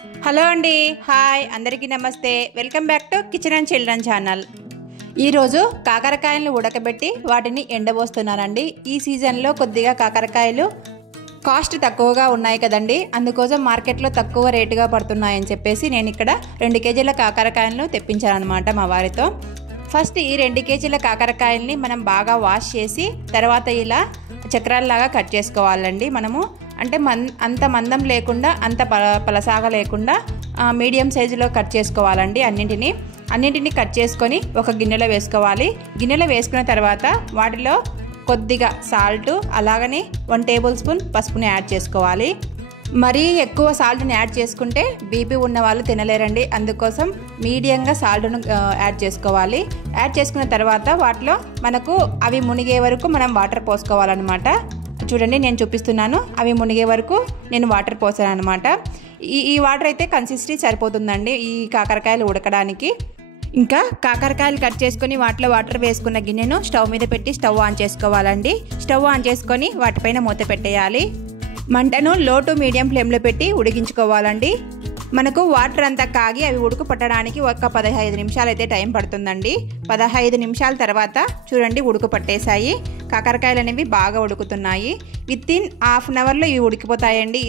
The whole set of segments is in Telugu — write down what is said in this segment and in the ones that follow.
హలో అండి, హాయ్ అందరికీ నమస్తే. Welcome back to kitchen and children channel. ఈరోజు కాకరకాయలను ఉడకబెట్టి వాటిని ఎండబోస్తున్నానండి. ఈ సీజన్లో కొద్దిగా కాకరకాయలు కాస్ట్ తక్కువగా ఉన్నాయి కదండి, అందుకోసం మార్కెట్లో తక్కువ రేటుగా పడుతున్నాయని చెప్పేసి నేను ఇక్కడ 2 కేజీల కాకరకాయలను తెప్పించాను అనమాట మా వారితో. ఫస్ట్ ఈ 2 కేజీల కాకరకాయల్ని మనం బాగా వాష్ చేసి తర్వాత ఇలా చక్రాల్లాగా కట్ చేసుకోవాలండి. మనము అంటే అంత మందం లేకుండా అంత పలసాగా లేకుండా మీడియం సైజులో కట్ చేసుకోవాలండి. అన్నింటినీ కట్ చేసుకొని ఒక గిన్నెలో వేసుకోవాలి. గిన్నెలో వేసుకున్న తర్వాత వాటిలో కొద్దిగా సాల్ట్, అలాగనే 1 టేబుల్ స్పూన్ పసుపుని యాడ్ చేసుకోవాలి. మరీ ఎక్కువ సాల్ట్ని యాడ్ చేసుకుంటే బీపీ ఉన్న వాళ్ళు తినలేరండి, అందుకోసం మీడియంగా సాల్ట్ను యాడ్ చేసుకోవాలి. యాడ్ చేసుకున్న తర్వాత వాటిలో మనకు అవి మునిగే వరకు మనం వాటర్ పోసుకోవాలన్నమాట. చూడండి, నేను చూపిస్తున్నాను. అవి మునిగే వరకు నేను వాటర్ పోసాను అనమాట. ఈ వాటర్ అయితే కన్సిస్టెన్సీ సరిపోతుందండి ఈ కాకరకాయలు ఉడకడానికి. ఇంకా కాకరకాయలు కట్ చేసుకొని వాటిలో వాటర్ వేసుకున్న గిన్నెను స్టవ్ మీద పెట్టి స్టవ్ ఆన్ చేసుకోవాలండి. స్టవ్ ఆన్ చేసుకొని వాటిపైన మూత పెట్టేయాలి. మంటను లో టు మీడియం ఫ్లేమ్లో పెట్టి ఉడికించుకోవాలండి. మనకు వాటర్ అంతా కాగి అవి ఉడుకు పట్టడానికి ఒక 15 నిమిషాలు అయితే టైం పడుతుందండి. 15 నిమిషాల తర్వాత చూడండి ఉడుకు పట్టేశాయి. కాకరకాయలు అనేవి బాగా ఉడుకుతున్నాయి. వితిన్ హాఫ్ అన్ అవర్లో ఇవి ఉడికిపోతాయండి.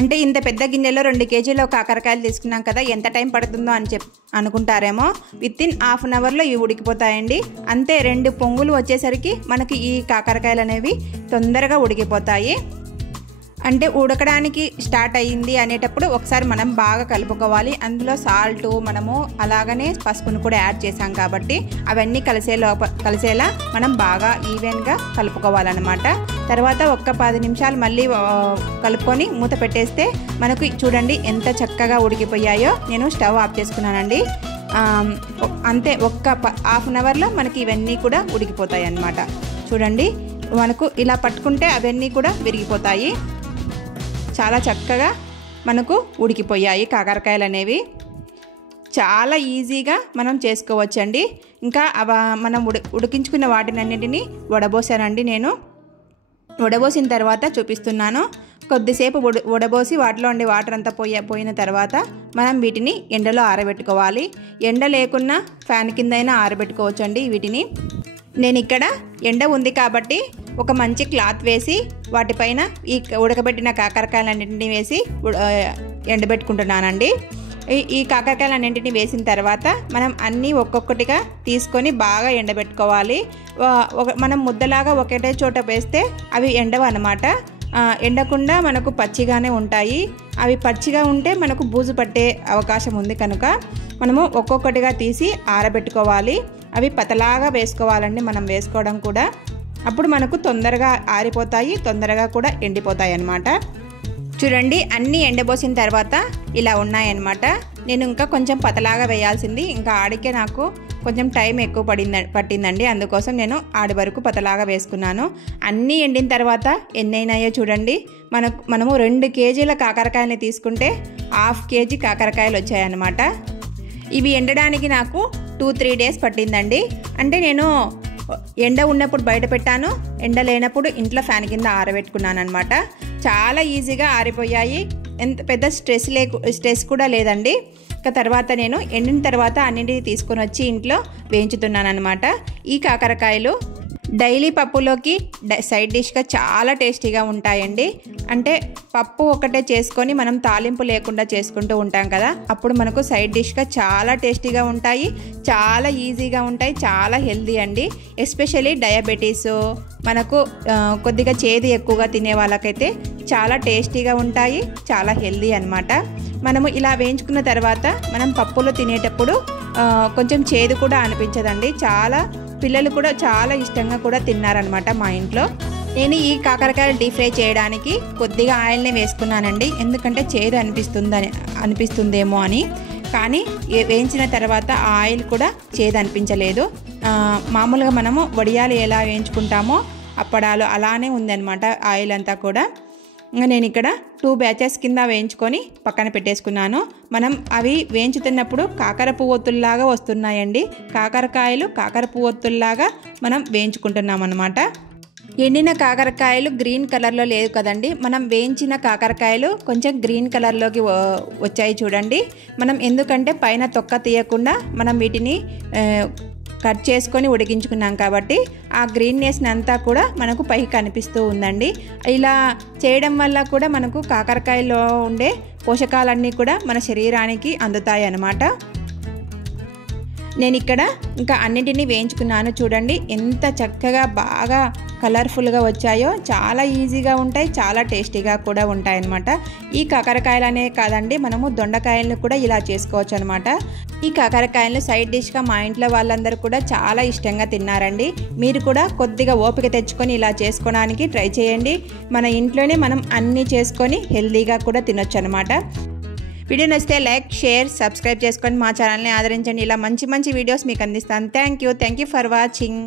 అంటే ఇంత పెద్ద గిన్నెలో 2 కేజీల కాకరకాయలు తీసుకున్నాం కదా, ఎంత టైం పడుతుందో అని అనుకుంటారేమో. వితిన్ హాఫ్ అన్ అవర్లో ఇవి ఉడికిపోతాయండి. అంతే, 2 పొంగులు వచ్చేసరికి మనకి ఈ కాకరకాయలు అనేవి తొందరగా ఉడికిపోతాయి. అంటే ఉడకడానికి స్టార్ట్ అయ్యింది అనేటప్పుడు ఒకసారి మనం బాగా కలుపుకోవాలి. అందులో మనము అలాగనే పసుపును కూడా యాడ్ చేసాం కాబట్టి అవన్నీ కలిసేలా మనం బాగా ఈవెన్గా కలుపుకోవాలన్నమాట. తర్వాత ఒక 10 నిమిషాలు మళ్ళీ కలుపుకొని మూత పెట్టేస్తే మనకు చూడండి ఎంత చక్కగా ఉడికిపోయాయో. నేను స్టవ్ ఆఫ్ చేసుకున్నానండి. అంతే, హాఫ్ అన్ అవర్లో మనకి ఇవన్నీ కూడా ఉడికిపోతాయి అన్నమాట. చూడండి, మనకు ఇలా పట్టుకుంటే అవన్నీ కూడా విరిగిపోతాయి. చాలా చక్కగా మనకు ఉడికిపోయాయి కాకరకాయలు అనేవి. చాలా ఈజీగా మనం చేసుకోవచ్చండి. ఇంకా మనం ఉడికించుకున్న వాటినన్నింటినీ వడబోసానండి. నేను వడబోసిన తర్వాత చూపిస్తున్నాను. కొద్దిసేపు వడబోసి వాటిలో ఉండే వాటర్ అంతా పోయిన తర్వాత మనం వీటిని ఎండలో ఆరబెట్టుకోవాలి. ఎండ లేకున్నా ఫ్యాన్ కిందైనా ఆరబెట్టుకోవచ్చండి వీటిని. నేను ఇక్కడ ఎండ ఉంది కాబట్టి ఒక మంచి క్లాత్ వేసి వాటిపైన ఈ ఉడకబెట్టిన కాకరకాయలన్నింటినీ వేసి ఎండబెట్టుకుంటున్నానండి. ఈ కాకరకాయలన్నింటినీ వేసిన తర్వాత మనం అన్నీ ఒక్కొక్కటిగా తీసుకొని బాగా ఎండబెట్టుకోవాలి. మనం ముద్దలాగా ఒకటే చోట వేస్తే అవి ఎండవు అన్నమాట. ఎండకుండా మనకు పచ్చిగానే ఉంటాయి. అవి పచ్చిగా ఉంటే మనకు బూజు పట్టే అవకాశం ఉంది కనుక మనము ఒక్కొక్కటిగా తీసి ఆరబెట్టుకోవాలి. అవి పతలాగా వేసుకోవాలండి మనం వేసుకోవడం కూడా. అప్పుడు మనకు తొందరగా ఆరిపోతాయి, తొందరగా కూడా ఎండిపోతాయి అన్నమాట. చూడండి, అన్నీ ఎండబోసిన తర్వాత ఇలా ఉన్నాయన్నమాట. నేను ఇంకా కొంచెం పతలాగా వేయాల్సింది, ఇంకా ఆడికే నాకు కొంచెం టైం ఎక్కువ పట్టిందండి. అందుకోసం నేను ఆడి వరకు పతలాగా వేసుకున్నాను. అన్నీ ఎండిన తర్వాత ఎన్నైనాయో చూడండి. మనము 2 కేజీల కాకరకాయలని తీసుకుంటే 1/2 కేజీ కాకరకాయలు వచ్చాయన్నమాట. ఇవి ఎండడానికి నాకు 2-3 డేస్ పట్టిందండి. అంటే నేను ఎండ ఉన్నప్పుడు బయట పెట్టాను, ఎండ లేనప్పుడు ఇంట్లో ఫ్యాన్ కింద ఆరబెట్టుకున్నాను అనమాట. చాలా ఈజీగా ఆరిపోయాయి. ఎంత పెద్ద స్ట్రెస్ కూడా లేదండి. ఇక తర్వాత నేను ఎండిన తర్వాత అన్నింటినీ తీసుకొని వచ్చి ఇంట్లో వేయించుతున్నాను అనమాట. ఈ కాకరకాయలు డైలీ పప్పులోకి సైడ్ డిష్గా చాలా టేస్టీగా ఉంటాయండి. అంటే పప్పు ఒకటే చేసుకొని మనం తాలింపు లేకుండా చేసుకుంటూ ఉంటాం కదా, అప్పుడు మనకు సైడ్ డిష్గా చాలా టేస్టీగా ఉంటాయి, చాలా ఈజీగా ఉంటాయి, చాలా హెల్దీ అండి. ఎస్పెషల్లీ డయాబెటీస్, మనకు కొద్దిగా చేదు ఎక్కువగా తినే వాళ్ళకైతే చాలా టేస్టీగా ఉంటాయి, చాలా హెల్దీ అన్నమాట. మనము ఇలా వేయించుకున్న తర్వాత మనం పప్పులో తినేటప్పుడు కొంచెం చేదు కూడా అనిపించదండి. పిల్లలు కూడా చాలా ఇష్టంగా కూడా తిన్నారనమాట మా ఇంట్లో. నేను ఈ కాకరకాయలు డీప్ ఫ్రై చేయడానికి కొద్దిగా ఆయిల్ని వేసుకున్నానండి, ఎందుకంటే చేదు అనిపిస్తుందేమో అని. కానీ వేయించిన తర్వాత ఆ ఆయిల్ కూడా చేదు అనిపించలేదు. మామూలుగా మనము వడియాలు ఎలా వేయించుకుంటామో అప్పడాలు అలానే ఉందన్నమాట ఆయిల్ అంతా కూడా. ఇంకా నేను ఇక్కడ 2 బ్యాచెస్ కింద వేయించుకొని పక్కన పెట్టేసుకున్నాను. మనం అవి వేయించుతున్నప్పుడు కాకర పువ్వొత్తుల్లాగా వస్తున్నాయండి. కాకరకాయలు కాకర పువ్వొత్తుల్లాగా మనం వేయించుకుంటున్నాం అన్నమాట. ఎండిన కాకరకాయలు గ్రీన్ కలర్లో లేదు కదండి, మనం వేయించిన కాకరకాయలు కొంచెం గ్రీన్ కలర్లోకి వచ్చాయి చూడండి. మనం ఎందుకంటే పైన తొక్క తీయకుండా మనం వీటిని కట్ చేసుకొని ఉడికించుకున్నాం కాబట్టి ఆ గ్రీన్నెస్ అంతా కూడా మనకు పైకి కనిపిస్తూ ఉందండి. ఇలా చేయడం వల్ల కూడా మనకు కాకరకాయలో ఉండే పోషకాలన్నీ కూడా మన శరీరానికి అందుతాయి అన్నమాట. నేను ఇక్కడ ఇంకా అన్నింటినీ వేయించుకున్నాను చూడండి, ఎంత చక్కగా బాగా కలర్ఫుల్గా వచ్చాయో. చాలా ఈజీగా ఉంటాయి, చాలా టేస్టీగా కూడా ఉంటాయి అన్నమాట. ఈ కాకరకాయలనే కాదండి, మనము దొండకాయలను కూడా ఇలా చేసుకోవచ్చు అనమాట. ఈ కాకరకాయలను సైడ్ డిష్గా మా ఇంట్లో వాళ్ళందరూ కూడా చాలా ఇష్టంగా తిన్నారండి. మీరు కూడా కొద్దిగా ఓపిక తెచ్చుకొని ఇలా చేసుకోవడానికి ట్రై చేయండి. మన ఇంట్లోనే మనం అన్నీ చేసుకొని హెల్తీగా కూడా తినొచ్చు అనమాట. వీడియో నచ్చితే లైక్, షేర్, సబ్స్క్రైబ్ చేసుకొని మా ఛానల్ని ఆదరించండి. ఇలా మంచి మంచి వీడియోస్ మీకు అందిస్తాను. Thank you for watching.